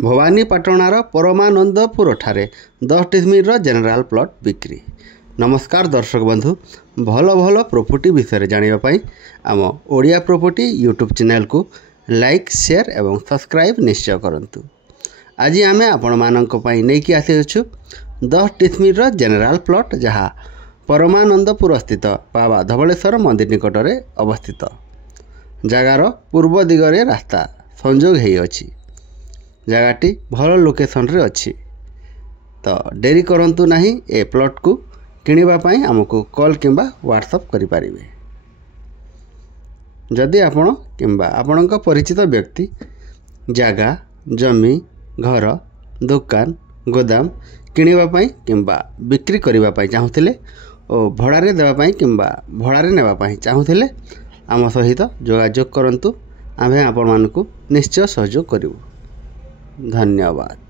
भवानीपाटणार परमानंदपुर ठारे 10 decimal general plot बिक्री। नमस्कार दर्शक बंधु, भल भल प्रॉपर्टी विषय जानापी आम ओडिया प्रॉपर्टी यूट्यूब चैनल को लाइक शेयर एवं सब्सक्राइब निश्चय करंतु। आज आम आपण नहीं आसीछु 10 डिसमिल जेनेराल प्लॉट जहाँ परमानंदपुर स्थित बाबा धवलेश्वर मंदिर निकट में अवस्थित। जगार पूर्व दिगरे रास्ता संजोग है अछि। जगहटी भल लोकेशन रे अच्छी। तो डेरी करंतु नहीं ए प्लॉट को किनिबा पई हमको कॉल किंबा व्हाट्सएप करि परिबे। जदि आपण किंबा आपणक परिचित व्यक्ति जगह जमी घर दुकान गोदाम किनिबा पई किंबा बिक्री करिबा पई चाहुथिले और भड़ारे देबा पई किंबा भड़ारे नेबा पई चाहुथिले आम सहित जोगाजोग करंतु। आमे आपण मानकु निश्चय सहयोग करिवु। धन्यवाद।